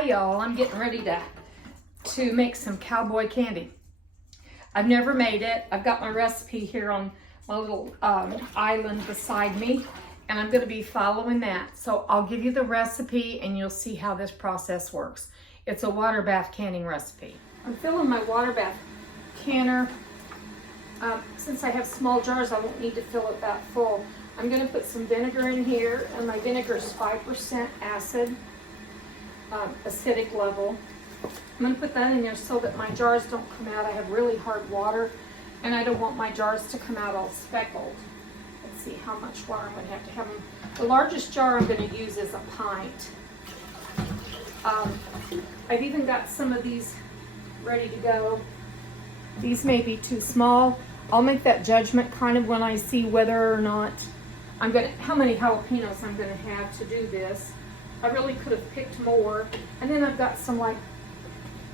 Hi y'all, I'm getting ready to make some cowboy candy. I've never made it. I've got my recipe here on my little island beside me, and I'm going to be following that. So I'll give you the recipe and you'll see how this process works. It's a water bath canning recipe. I'm filling my water bath canner. Since I have small jars, I won't need to fill it that full. I'm going to put some vinegar in here, and my vinegar is 5% acid. Acidic level. I'm going to put that in there so that my jars don't come out. I have really hard water and I don't want my jars to come out all speckled. Let's see how much water I'm going to have them. The largest jar I'm going to use is a pint. I've even got some of these ready to go. These may be too small. I'll make that judgment kind of when I see whether or not how many jalapenos I'm going to have to do this. I really could have picked more. And then I've got some like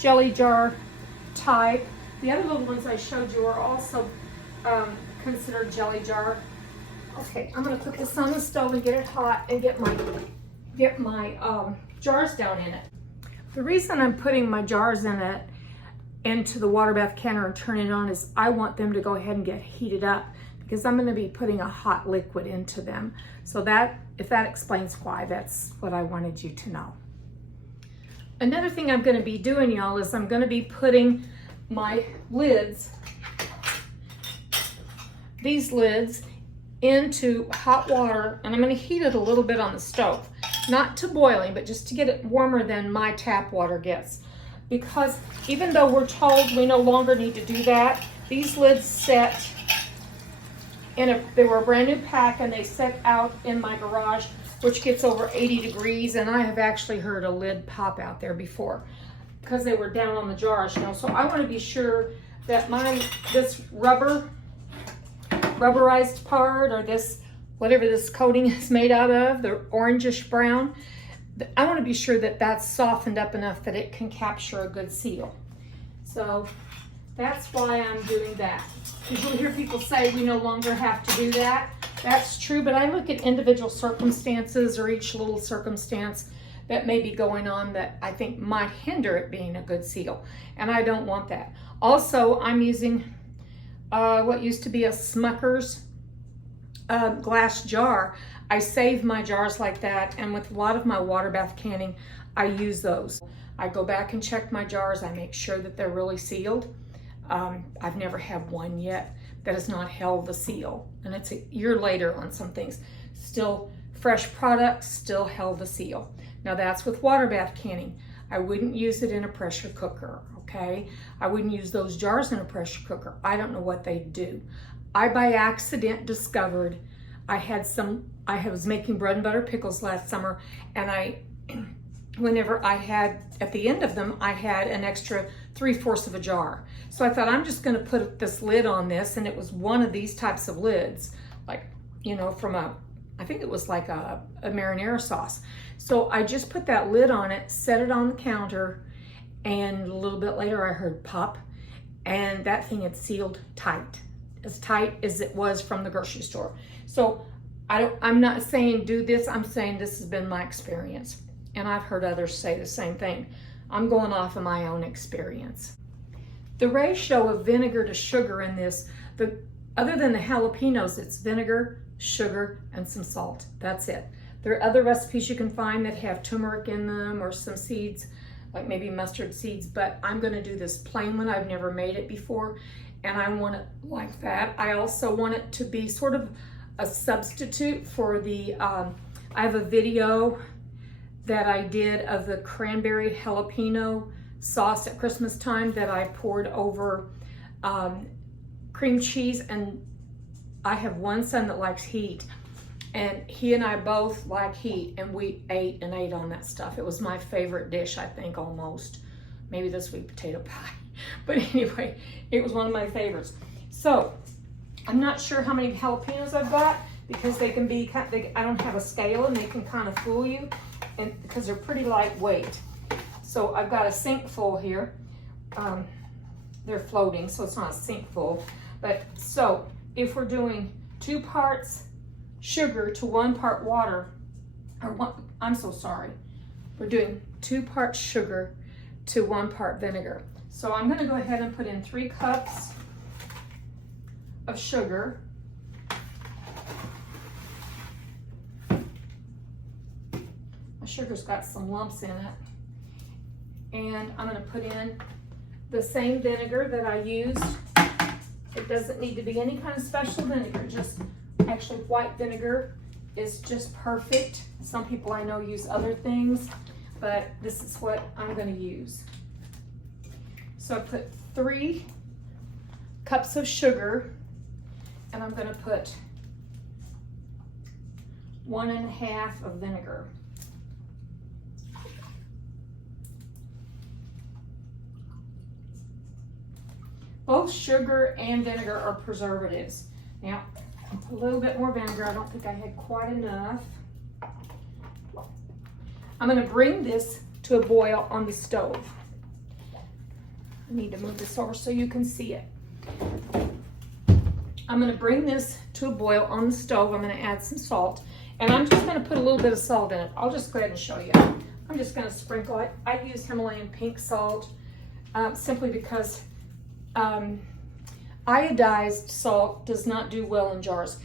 jelly jar type. The other little ones I showed you are also considered jelly jar. Okay, I'm gonna put this on the stove and get it hot and get my jars down in it. The reason I'm putting my jars into the water bath canner and turning it on is I want them to go ahead and get heated up, because I'm going to be putting a hot liquid into them. So if that explains why, that's what I wanted you to know. Another thing I'm going to be doing, y'all, is I'm going to be putting my lids, these lids, into hot water, and I'm going to heat it a little bit on the stove. Not to boiling, but just to get it warmer than my tap water gets. Because even though we're told we no longer need to do that, these lids set they were a brand new pack, and they set out in my garage, which gets over 80 degrees, and I have actually heard a lid pop out there before because they were down on the jars, you know. So I want to be sure that this rubberized part, or this, whatever this coating is made out of, the orangish brown, I want to be sure that that's softened up enough that it can capture a good seal. So that's why I'm doing that. Because you'll hear people say we no longer have to do that. That's true, but I look at individual circumstances, or each little circumstance that may be going on that I think might hinder it being a good seal. And I don't want that. Also, I'm using what used to be a Smucker's glass jar. I save my jars like that, and with a lot of my water bath canning, I use those. I go back and check my jars. I make sure that they're really sealed. I've never had one yet that has not held the seal, and it's a year later on some things. Still fresh products, still held the seal. Now that's with water bath canning. I wouldn't use it in a pressure cooker, okay? I wouldn't use those jars in a pressure cooker. I don't know what they do. I by accident discovered I was making bread and butter pickles last summer, and whenever I had, at the end of them, I had an extra 3/4 of a jar. So I thought, I'm just gonna put this lid on this, and it was one of these types of lids, like, you know, from I think it was like a marinara sauce. So I just put that lid on it, set it on the counter, and a little bit later I heard pop, and that thing had sealed tight as it was from the grocery store. So I'm not saying do this, I'm saying this has been my experience. And I've heard others say the same thing. I'm going off of my own experience. The ratio of vinegar to sugar in this, other than the jalapenos, it's vinegar, sugar, and some salt. That's it. There are other recipes you can find that have turmeric in them, or some seeds, like maybe mustard seeds, but I'm going to do this plain one. I've never made it before, and I want it like that. I also want it to be sort of a substitute for I have a video that I did of the cranberry jalapeno sauce at Christmas time that I poured over cream cheese, and I have one son that likes heat, and he and I both like heat, and we ate on that stuff. It was my favorite dish, I think, almost. Maybe the sweet potato pie. But anyway, it was one of my favorites. So I'm not sure how many jalapenos I've got, because they can be, I don't have a scale, and they can kind of fool you, and because they're pretty lightweight. So I've got a sink full here. They're floating, so it's not a sink full. But so if we're doing 2 parts sugar to 1 part water, I'm so sorry. We're doing 2 parts sugar to 1 part vinegar. So I'm going to go ahead and put in 3 cups of sugar. My sugar's got some lumps in it. And I'm going to put in the same vinegar that I used. It doesn't need to be any kind of special vinegar, just actually white vinegar is just perfect. Some people I know use other things, but this is what I'm going to use. So I put 3 cups of sugar, and I'm going to put 1 1/2 of vinegar. Both sugar and vinegar are preservatives. Now, I'll put a little bit more vinegar. I don't think I had quite enough. I'm going to bring this to a boil on the stove. I need to move this over so you can see it. I'm going to bring this to a boil on the stove. I'm going to add some salt, and I'm just going to put a little bit of salt in it. I'll just go ahead and show you. I'm just going to sprinkle it. I use Himalayan pink salt simply because iodized salt does not do well in jars.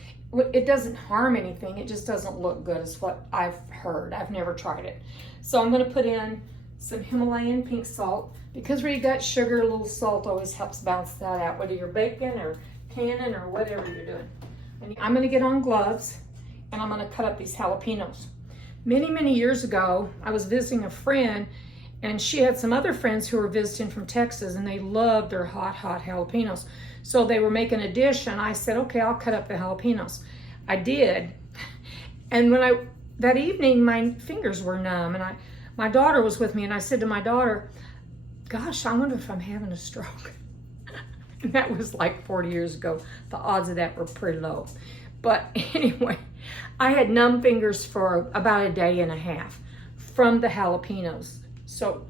It doesn't harm anything. It just doesn't look good is what I've heard. I've never tried it. So I'm going to put in some Himalayan pink salt. Because where you got sugar, a little salt always helps balance that out, whether you're baking or canning or whatever you're doing. And I'm going to get on gloves, and I'm going to cut up these jalapenos. Many, many years ago, I was visiting a friend, and she had some other friends who were visiting from Texas, and they loved their hot, hot jalapenos. So they were making a dish, and I said, okay, I'll cut up the jalapenos. I did. And that evening, my fingers were numb, and my daughter was with me, and I said to my daughter, gosh, I wonder if I'm having a stroke. And that was like 40 years ago. The odds of that were pretty low. But anyway, I had numb fingers for about a day and a half from the jalapenos. So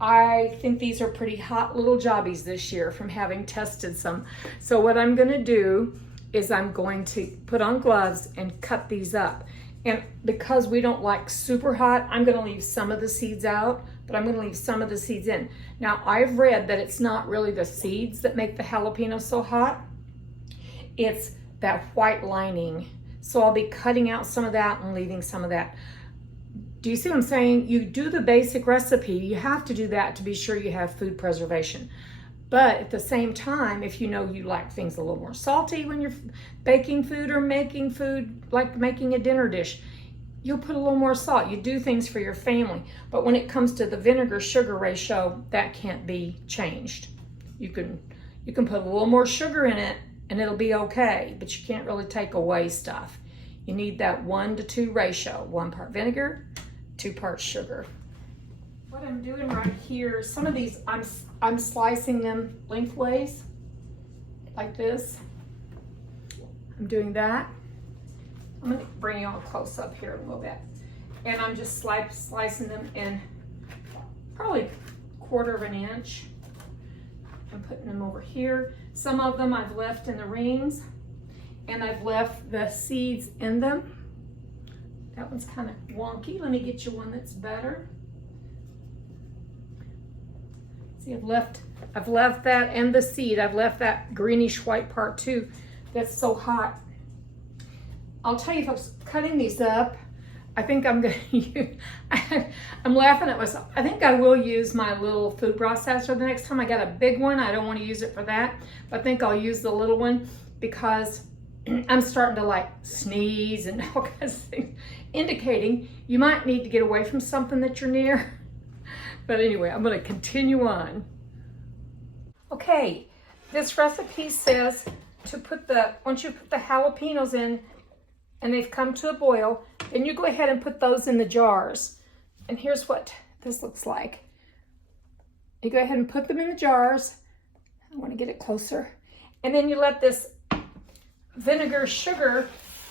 I think these are pretty hot little jobbies this year from having tested some. So what I'm going to do is I'm going to put on gloves and cut these up. And because we don't like super hot, I'm going to leave some of the seeds out, but I'm going to leave some of the seeds in. Now, I've read that it's not really the seeds that make the jalapeno so hot. It's that white lining. So I'll be cutting out some of that and leaving some of that. Do you see what I'm saying? You do the basic recipe. You have to do that to be sure you have food preservation. But at the same time, if you know you like things a little more salty when you're baking food or making food, like making a dinner dish, you'll put a little more salt. You do things for your family. But when it comes to the vinegar-sugar ratio, that can't be changed. You can put a little more sugar in it and it'll be okay, but you can't really take away stuff. You need that 1 to 2 ratio, 1 part vinegar, 2 parts sugar. What I'm doing right here, some of these I'm slicing them lengthways like this. I'm doing that. I'm going to bring you all close up here a little bit. And I'm just slicing them in probably 1/4 of an inch. I'm putting them over here. Some of them I've left in the rings, and I've left the seeds in them. That one's kind of wonky. Let me get you one that's better. See, I've left that and the seed. I've left that greenish white part too. That's so hot. I'll tell you, folks, cutting these up, I think I'm going to use, I'm laughing at myself. I think I will use my little food processor the next time. I got a big one. I don't want to use it for that. But I think I'll use the little one because I'm starting to like sneeze and all kinds of things, indicating you might need to get away from something that you're near. But anyway, I'm going to continue on. Okay, this recipe says to once you put the jalapenos in and they've come to a boil, then you go ahead and put those in the jars. And here's what this looks like. You go ahead and put them in the jars. I want to get it closer. And then you let this vinegar, sugar,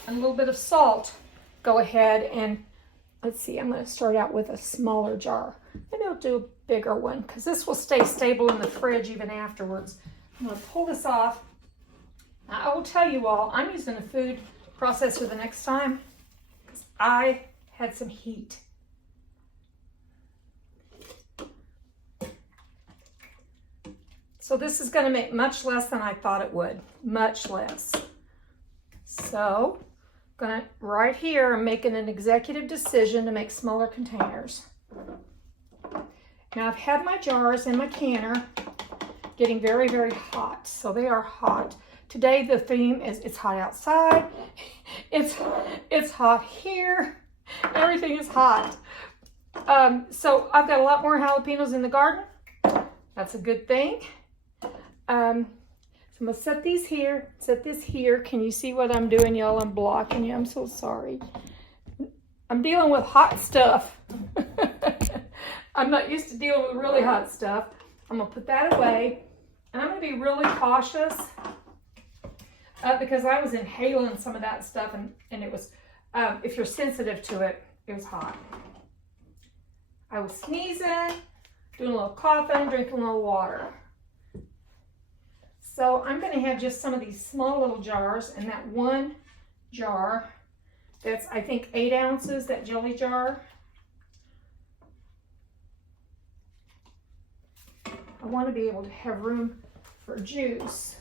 and a little bit of salt go ahead and, let's see, I'm going to start out with a smaller jar. Maybe I'll do a bigger one because this will stay stable in the fridge even afterwards. I'm going to pull this off. Now, I will tell you all, I'm using a food processor the next time because I had some heat. So this is going to make much less than I thought it would, much less. So I'm going to, right here, I'm making an executive decision to make smaller containers. Now I've had my jars in my canner getting very, very hot. So they are hot. Today the theme is it's hot outside. It's hot here. Everything is hot. So I've got a lot more jalapenos in the garden. That's a good thing. So I'm gonna set these here, set this here. Can you see what I'm doing, y'all? I'm blocking you. I'm so sorry. I'm dealing with hot stuff. I'm not used to dealing with really hot stuff. I'm gonna put that away, and I'm gonna be really cautious because I was inhaling some of that stuff, and it was, if you're sensitive to it, it was hot. I was sneezing, doing a little coughing, drinking a little water. So I'm going to have just some of these small little jars, and that one jar that's, I think, 8 ounces, that jelly jar. I want to be able to have room for juice.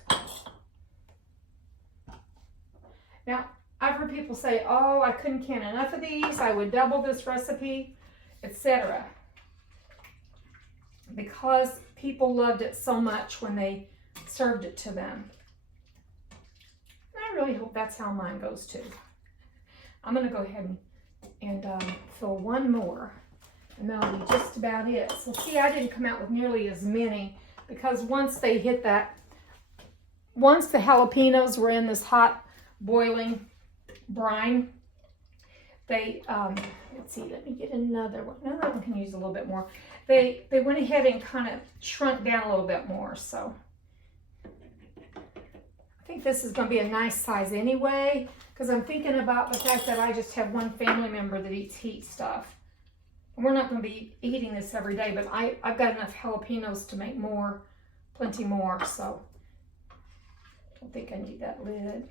Now, I've heard people say, oh, I couldn't can enough of these, I would double this recipe, etc. Because people loved it so much when they served it to them. And I really hope that's how mine goes too. I'm going to go ahead and fill one more, and that'll be just about it. So see, I didn't come out with nearly as many because once they hit that, once the jalapenos were in this hot boiling brine, they, let's see, let me get another one. Another one can use a little bit more. They went ahead and kind of shrunk down a little bit more, so I think this is going to be a nice size anyway, because I'm thinking about the fact that I just have one family member that eats heat stuff. And we're not going to be eating this every day, but I've got enough jalapenos to make more, plenty more, so I don't think I need that lid.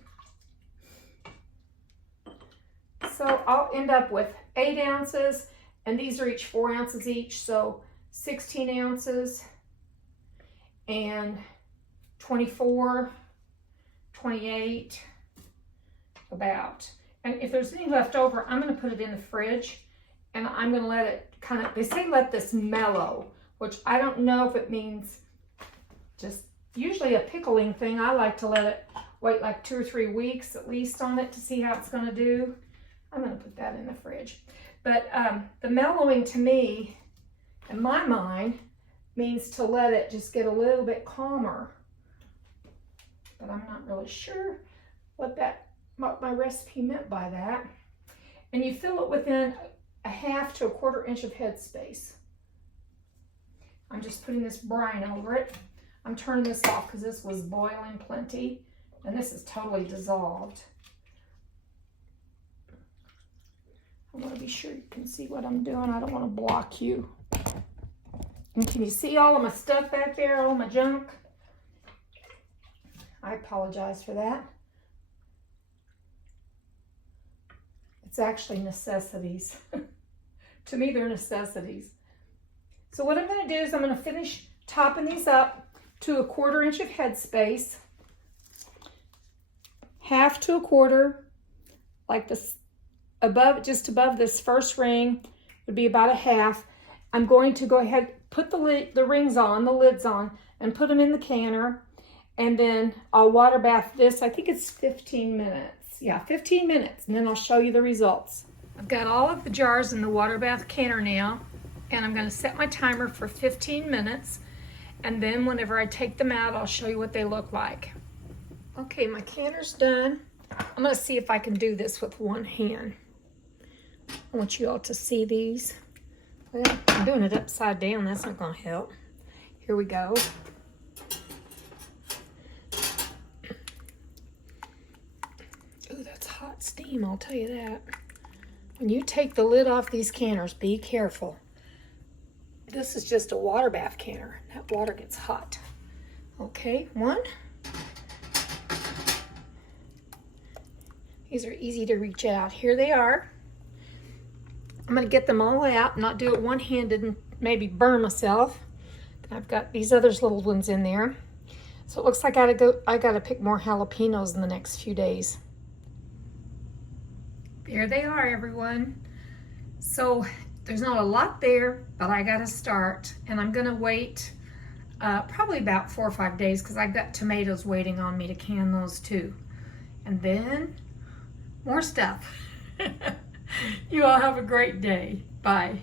So I'll end up with 8 ounces, and these are each 4 ounces each, so 16 ounces and 24, 28, about. And if there's any left over, I'm going to put it in the fridge, and I'm going to let it kind of, they say let this mellow, which I don't know if it means just usually a pickling thing. I like to let it wait like 2 or 3 weeks at least on it to see how it's going to do. I'm going to put that in the fridge. But the mellowing to me, in my mind, means to let it just get a little bit calmer. But I'm not really sure what my recipe meant by that. And you fill it within a 1/2 to 1/4 inch of headspace. I'm just putting this brine over it. I'm turning this off because this was boiling plenty, and this is totally dissolved. I want to be sure you can see what I'm doing. I don't want to block you. And can you see all of my stuff back there, all my junk? I apologize for that. It's actually necessities. To me, they're necessities. So what I'm going to do is I'm going to finish topping these up to a 1/4 inch of headspace. 1/2 to 1/4, like this. Above, just above this first ring would be about a 1/2. I'm going to go ahead, put the rings on, the lids on, and put them in the canner. And then I'll water bath this. I think it's 15 minutes. Yeah, 15 minutes. And then I'll show you the results. I've got all of the jars in the water bath canner now. And I'm going to set my timer for 15 minutes. And then whenever I take them out, I'll show you what they look like. Okay, my canner's done. I'm going to see if I can do this with one hand. I want you all to see these. Well, I'm doing it upside down. That's not going to help. Here we go. Ooh, that's hot steam, I'll tell you that. When you take the lid off these canners, be careful. This is just a water bath canner. That water gets hot. Okay, one. These are easy to reach out. Here they are. I'm going to get them all out, not do it one-handed and maybe burn myself. I've got these other little ones in there. So it looks like I gotta pick more jalapenos in the next few days. There they are, everyone. So there's not a lot there, but I gotta start, and I'm gonna wait probably about 4 or 5 days because I've got tomatoes waiting on me to can those too. And then more stuff. You all have a great day. Bye.